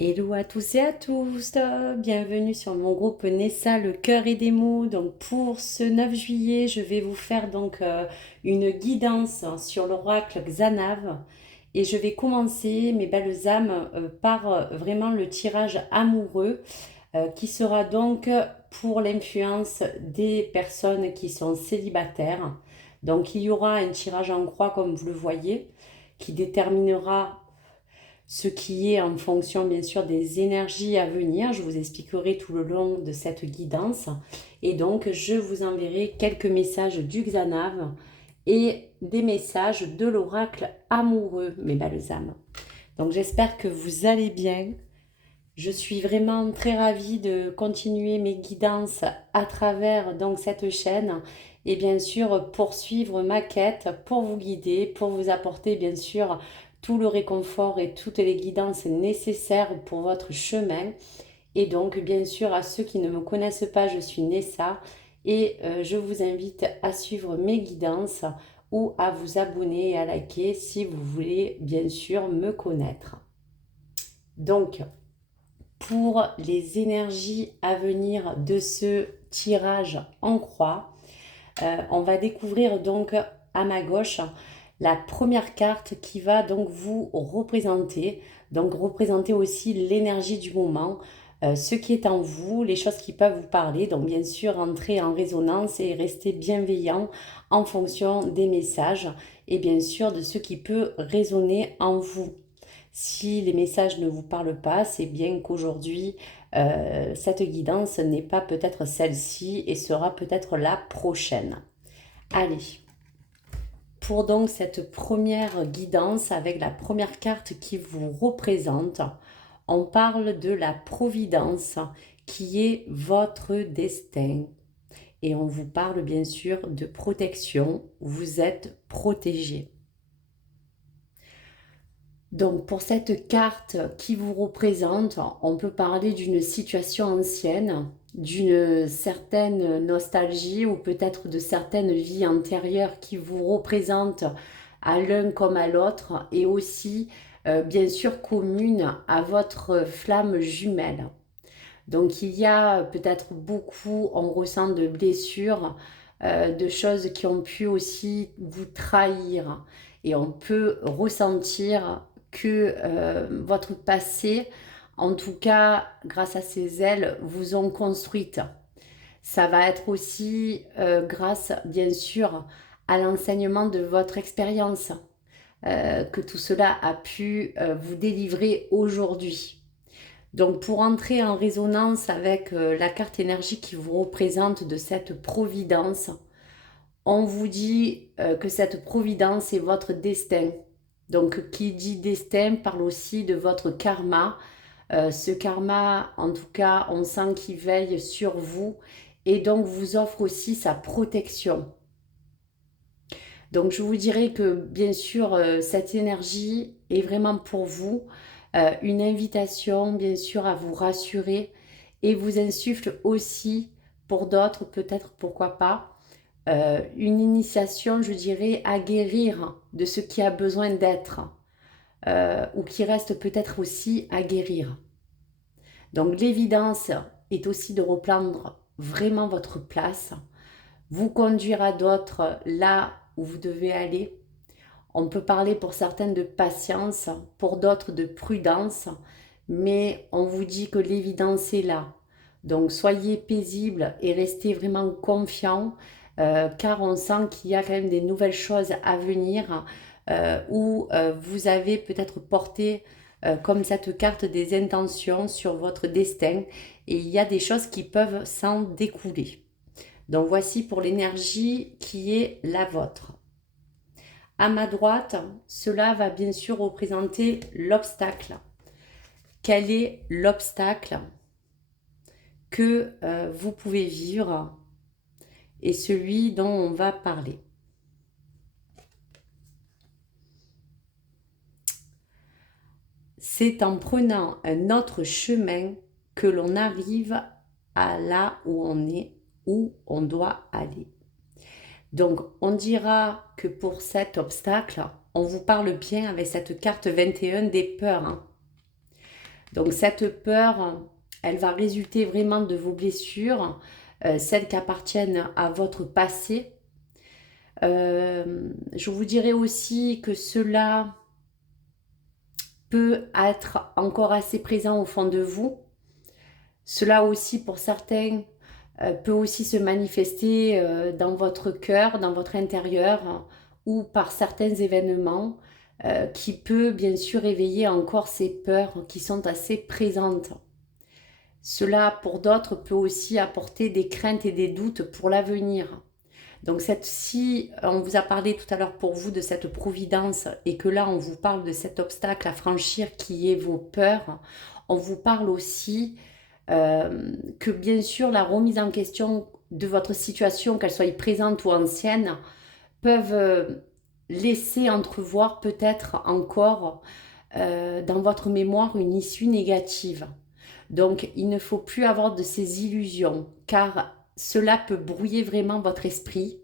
Hello à tous et à tous, bienvenue sur mon groupe Nessa, le cœur et des mots. Donc pour ce 9 juillet, je vais vous faire une guidance sur l'oracle Xanav et je vais commencer, mes belles âmes, par vraiment le tirage amoureux qui sera donc pour l'influence des personnes qui sont célibataires. Donc il y aura un tirage en croix comme vous le voyez qui déterminera ce qui est en fonction bien sûr des énergies à venir. Je vous expliquerai tout le long de cette guidance. Et donc, je vous enverrai quelques messages du Xanav et des messages de l'oracle amoureux, mes belles âmes. Donc, j'espère que vous allez bien. Je suis vraiment très ravie de continuer mes guidances à travers donc cette chaîne et bien sûr poursuivre ma quête pour vous guider, pour vous apporter bien sûr tout le réconfort et toutes les guidances nécessaires pour votre chemin. Et donc bien sûr à ceux qui ne me connaissent pas, je suis Nessa et je vous invite à suivre mes guidances ou à vous abonner et à liker si vous voulez bien sûr me connaître. Donc pour les énergies à venir de ce tirage en croix. On va découvrir donc à ma gauche la première carte qui va donc vous représenter, donc représenter aussi l'énergie du moment, ce qui est en vous, les choses qui peuvent vous parler. Donc bien sûr, entrer en résonance et rester bienveillant en fonction des messages et bien sûr de ce qui peut résonner en vous. Si les messages ne vous parlent pas, c'est bien qu'aujourd'hui, cette guidance n'est pas peut-être celle-ci et sera peut-être la prochaine. Allez, pour donc cette première guidance avec la première carte qui vous représente, on parle de la providence qui est votre destin. Et on vous parle bien sûr de protection, vous êtes protégé. Donc pour cette carte qui vous représente, on peut parler d'une situation ancienne, d'une certaine nostalgie ou peut-être de certaines vies antérieures qui vous représentent à l'un comme à l'autre et aussi bien sûr commune à votre flamme jumelle. Donc il y a peut-être beaucoup, on ressent de blessures, de choses qui ont pu aussi vous trahir. Et on peut ressentir que votre passé, en tout cas grâce à ces ailes, vous ont construite. Ça va être aussi grâce, bien sûr, à l'enseignement de votre expérience, que tout cela a pu vous délivrer aujourd'hui. Donc pour entrer en résonance avec la carte énergie qui vous représente de cette providence, on vous dit que cette providence est votre destin. Donc qui dit destin parle aussi de votre karma. Ce karma, en tout cas, on sent qu'il veille sur vous et donc vous offre aussi sa protection. Donc je vous dirais que bien sûr, cette énergie est vraiment pour vous, une invitation bien sûr à vous rassurer et vous insuffle aussi pour d'autres, peut-être pourquoi pas, une initiation, je dirais, à guérir de ce qui a besoin d'être ou qui reste peut-être aussi à guérir. Donc l'évidence est aussi de reprendre vraiment votre place, vous conduire à d'autres là où vous devez aller. On peut parler pour certaines de patience, pour d'autres de prudence, mais on vous dit que l'évidence est là. Donc soyez paisible et restez vraiment confiant, car on sent qu'il y a quand même des nouvelles choses à venir, où vous avez peut-être porté, comme cette carte, des intentions sur votre destin, et il y a des choses qui peuvent s'en découler. Donc voici pour l'énergie qui est la vôtre. À ma droite, cela va bien sûr représenter l'obstacle. Quel est l'obstacle que vous pouvez vivre et celui dont on va parler? C'est en prenant un autre chemin que l'on arrive à là où on est, où on doit aller. Donc, on dira que pour cet obstacle, on vous parle bien avec cette carte 21 des peurs, hein. Donc cette peur, elle va résulter vraiment de vos blessures, celles qui appartiennent à votre passé. Je vous dirais aussi que cela peut être encore assez présent au fond de vous. Cela aussi, pour certains, peut aussi se manifester dans votre cœur, dans votre intérieur, ou par certains événements qui peut bien sûr éveiller encore ces peurs qui sont assez présentes. Cela, pour d'autres, peut aussi apporter des craintes et des doutes pour l'avenir. Donc si on vous a parlé tout à l'heure pour vous de cette providence et que là on vous parle de cet obstacle à franchir qui est vos peurs, on vous parle aussi que bien sûr la remise en question de votre situation, qu'elle soit présente ou ancienne, peuvent laisser entrevoir peut-être encore dans votre mémoire une issue négative. Donc il ne faut plus avoir de ces illusions car cela peut brouiller vraiment votre esprit.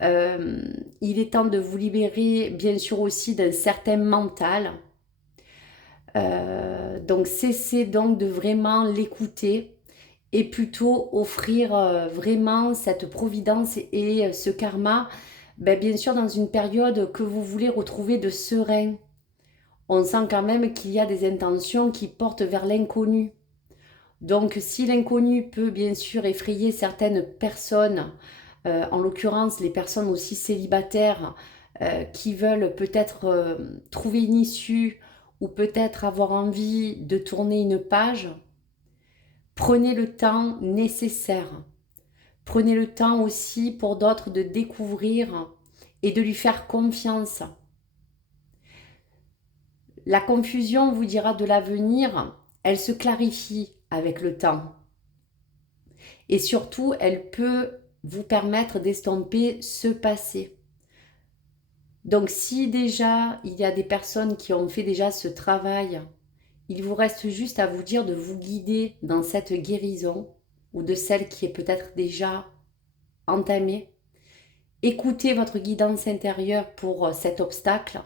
Il est temps de vous libérer bien sûr aussi d'un certain mental. Donc cessez donc de vraiment l'écouter et plutôt offrir vraiment cette providence et ce karma, bien sûr dans une période que vous voulez retrouver de serein. On sent quand même qu'il y a des intentions qui portent vers l'inconnu. Donc si l'inconnu peut bien sûr effrayer certaines personnes, en l'occurrence les personnes aussi célibataires qui veulent peut-être trouver une issue ou peut-être avoir envie de tourner une page, prenez le temps nécessaire. Prenez le temps aussi pour d'autres de découvrir et de lui faire confiance. La confusion, on vous dira, de l'avenir, elle se clarifie avec le temps. Et surtout, elle peut vous permettre d'estomper ce passé. Donc si déjà il y a des personnes qui ont fait déjà ce travail, il vous reste juste à vous dire de vous guider dans cette guérison ou de celle qui est peut-être déjà entamée. Écoutez votre guidance intérieure pour cet obstacle.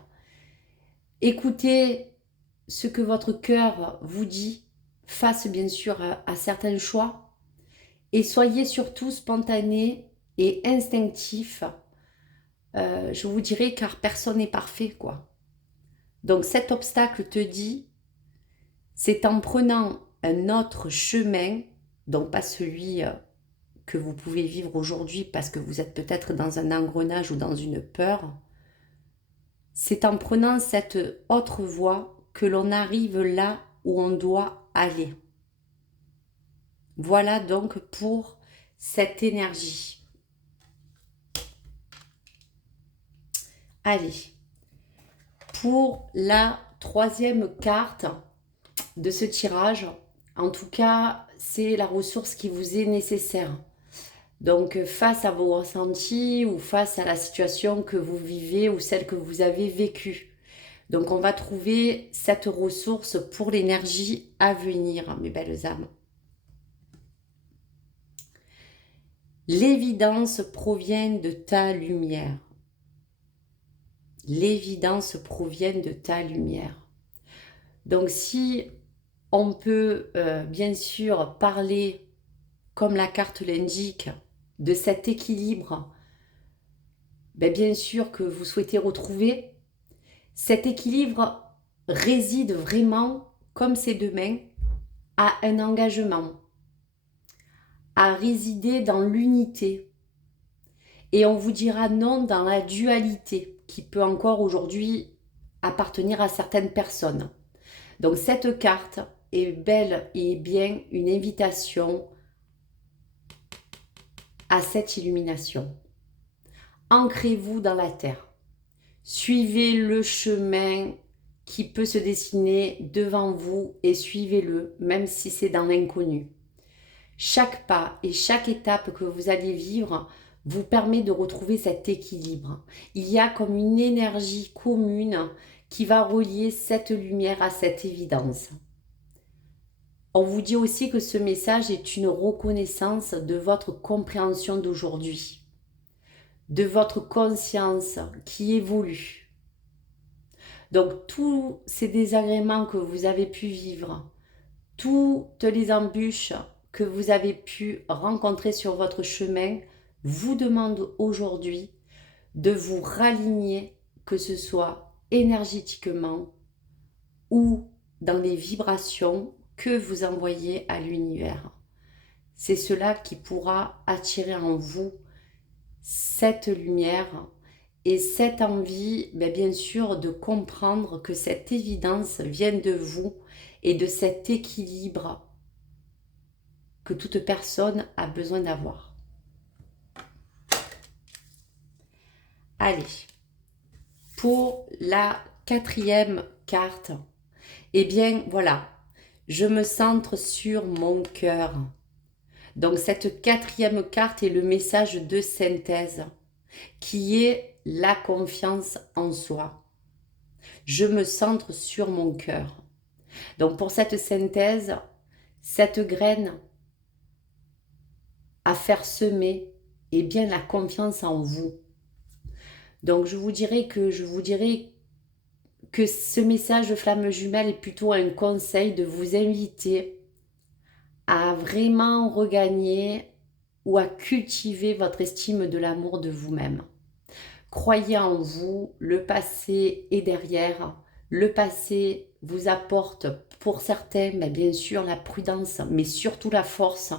Écoutez ce que votre cœur vous dit face bien sûr à certains choix et soyez surtout spontané et instinctif. Je vous dirais car personne n'est parfait quoi. Donc cet obstacle te dit, c'est en prenant un autre chemin, donc pas celui que vous pouvez vivre aujourd'hui parce que vous êtes peut-être dans un engrenage ou dans une peur, c'est en prenant cette autre voie que l'on arrive là où on doit aller. Voilà donc pour cette énergie. Allez, pour la troisième carte de ce tirage, en tout cas, c'est la ressource qui vous est nécessaire. Donc, face à vos ressentis ou face à la situation que vous vivez ou celle que vous avez vécue. Donc, on va trouver cette ressource pour l'énergie à venir, mes belles âmes. L'évidence provient de ta lumière. L'évidence provient de ta lumière. Donc si on peut bien sûr parler, comme la carte l'indique, de cet équilibre, bien sûr que vous souhaitez retrouver, cet équilibre réside vraiment, comme ces deux mains, à un engagement, à résider dans l'unité. Et on vous dira non dans la dualité qui peut encore aujourd'hui appartenir à certaines personnes. Donc cette carte est belle et bien une invitation à cette illumination. Ancrez-vous dans la terre. Suivez le chemin qui peut se dessiner devant vous et suivez-le, même si c'est dans l'inconnu. Chaque pas et chaque étape que vous allez vivre vous permet de retrouver cet équilibre. Il y a comme une énergie commune qui va relier cette lumière à cette évidence. On vous dit aussi que ce message est une reconnaissance de votre compréhension d'aujourd'hui, de votre conscience qui évolue. Donc, tous ces désagréments que vous avez pu vivre, toutes les embûches que vous avez pu rencontrer sur votre chemin, vous demandent aujourd'hui de vous raligner, que ce soit énergétiquement ou dans les vibrations que vous envoyez à l'univers. C'est cela qui pourra attirer en vous cette lumière et cette envie, bien sûr, de comprendre que cette évidence vient de vous et de cet équilibre que toute personne a besoin d'avoir. Allez, pour la 4e carte, eh bien voilà, je me centre sur mon cœur. Donc cette 4e carte est le message de synthèse qui est la confiance en soi. Je me centre sur mon cœur. Donc pour cette synthèse, cette graine à faire semer est bien la confiance en vous. Donc je vous dirais que ce message de flamme jumelle est plutôt un conseil de vous inviter à vraiment regagner ou à cultiver votre estime de l'amour de vous-même. Croyez en vous, le passé est derrière. Le passé vous apporte pour certains, bien sûr, la prudence, mais surtout la force.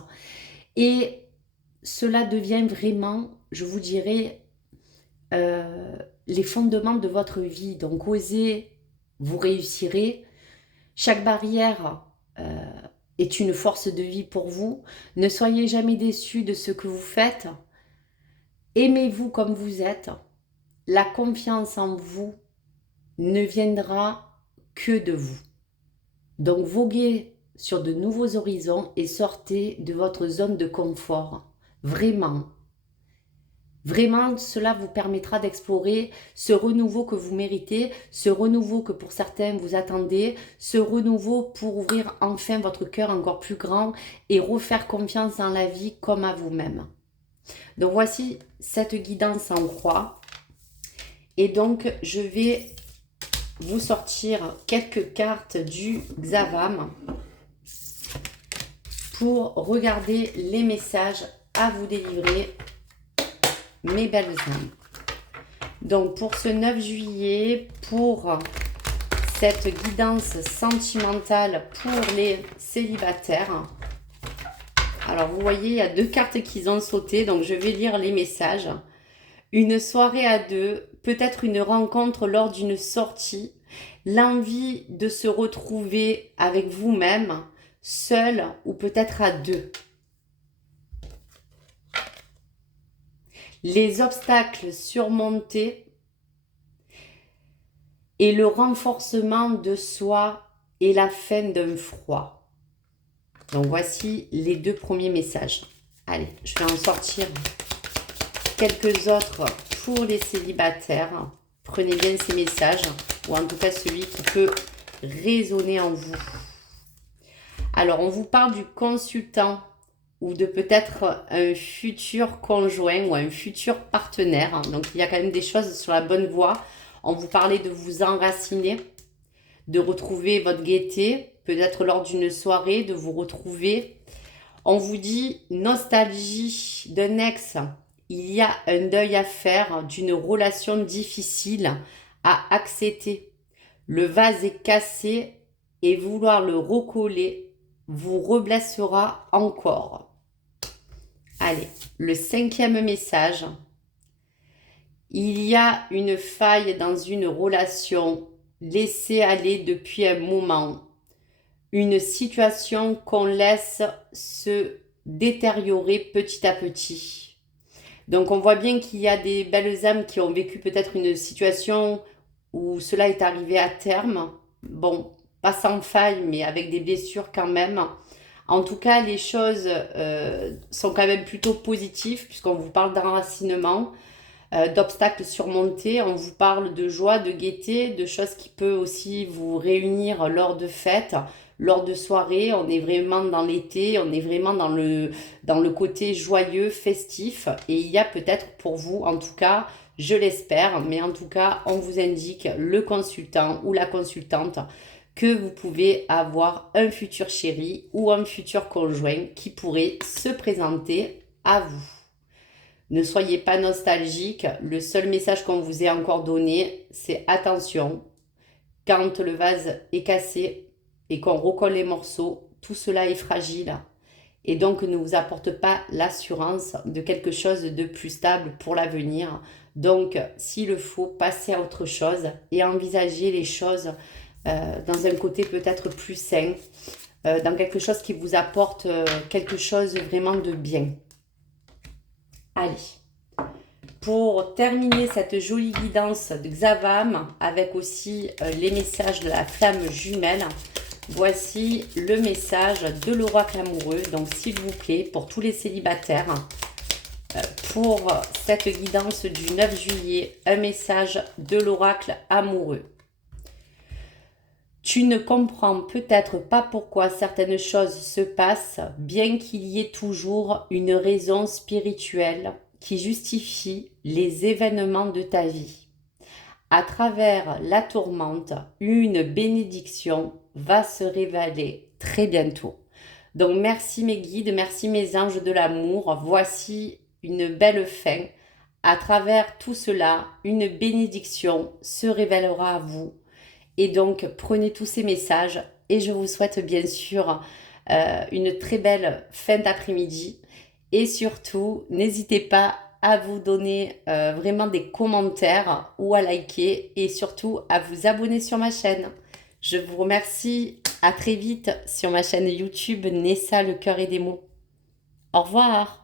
Et cela devient vraiment, je vous dirais, les fondements de votre vie. Donc osez, vous réussirez. Chaque barrière est une force de vie pour vous. Ne soyez jamais déçus de ce que vous faites. Aimez-vous comme vous êtes. La confiance en vous ne viendra que de vous. Donc voguez sur de nouveaux horizons et sortez de votre zone de confort. Vraiment. Vraiment, cela vous permettra d'explorer ce renouveau que vous méritez, ce renouveau que pour certains vous attendez, ce renouveau pour ouvrir enfin votre cœur encore plus grand et refaire confiance en la vie comme à vous-même. Donc voici cette guidance en croix. Et donc je vais vous sortir quelques cartes du Xavam pour regarder les messages à vous délivrer, mes belles âmes. Donc pour ce 9 juillet, pour cette guidance sentimentale pour les célibataires, alors vous voyez, il y a 2 cartes qui ont sauté, donc je vais lire les messages. Une soirée à 2, peut-être une rencontre lors d'une sortie, l'envie de se retrouver avec vous-même, seul ou peut-être à 2. Les obstacles surmontés et le renforcement de soi et la fin d'un froid. Donc voici les 2 premiers messages. Allez, je vais en sortir quelques autres pour les célibataires. Prenez bien ces messages, ou en tout cas celui qui peut résonner en vous. Alors, on vous parle du consultant ou de peut-être un futur conjoint ou un futur partenaire. Donc, il y a quand même des choses sur la bonne voie. On vous parlait de vous enraciner, de retrouver votre gaieté, peut-être lors d'une soirée, de vous retrouver. On vous dit nostalgie d'un ex. Il y a un deuil à faire d'une relation difficile à accepter. Le vase est cassé et vouloir le recoller vous reblessera encore. Allez, le 5e message. Il y a une faille dans une relation laissée aller depuis un moment. Une situation qu'on laisse se détériorer petit à petit. Donc on voit bien qu'il y a des belles âmes qui ont vécu peut-être une situation où cela est arrivé à terme. Bon, pas sans faille, mais avec des blessures quand même. En tout cas, les choses sont quand même plutôt positives puisqu'on vous parle d'enracinement. d'obstacles surmontés. On vous parle de joie, de gaieté, de choses qui peuvent aussi vous réunir lors de fêtes, lors de soirées. On est vraiment dans l'été, on est vraiment dans le côté joyeux, festif. Et il y a peut-être pour vous, en tout cas, je l'espère, mais en tout cas, on vous indique le consultant ou la consultante que vous pouvez avoir un futur chéri ou un futur conjoint qui pourrait se présenter à vous. Ne soyez pas nostalgique, le seul message qu'on vous ait encore donné, c'est attention, quand le vase est cassé et qu'on recolle les morceaux, tout cela est fragile et donc ne vous apporte pas l'assurance de quelque chose de plus stable pour l'avenir. Donc, s'il le faut, passez à autre chose et envisagez les choses dans un côté peut-être plus sain, dans quelque chose qui vous apporte quelque chose vraiment de bien. Allez, pour terminer cette jolie guidance de Xavam, avec aussi les messages de la flamme jumelle, voici le message de l'oracle amoureux. Donc, s'il vous plaît, pour tous les célibataires, pour cette guidance du 9 juillet, un message de l'oracle amoureux. Tu ne comprends peut-être pas pourquoi certaines choses se passent, bien qu'il y ait toujours une raison spirituelle qui justifie les événements de ta vie. À travers la tourmente, une bénédiction va se révéler très bientôt. Donc merci mes guides, merci mes anges de l'amour. Voici une belle fin. À travers tout cela, une bénédiction se révélera à vous. Et donc, prenez tous ces messages et je vous souhaite bien sûr une très belle fin d'après-midi. Et surtout, n'hésitez pas à vous donner vraiment des commentaires ou à liker et surtout à vous abonner sur ma chaîne. Je vous remercie. À très vite sur ma chaîne YouTube Nessa le cœur et des mots. Au revoir.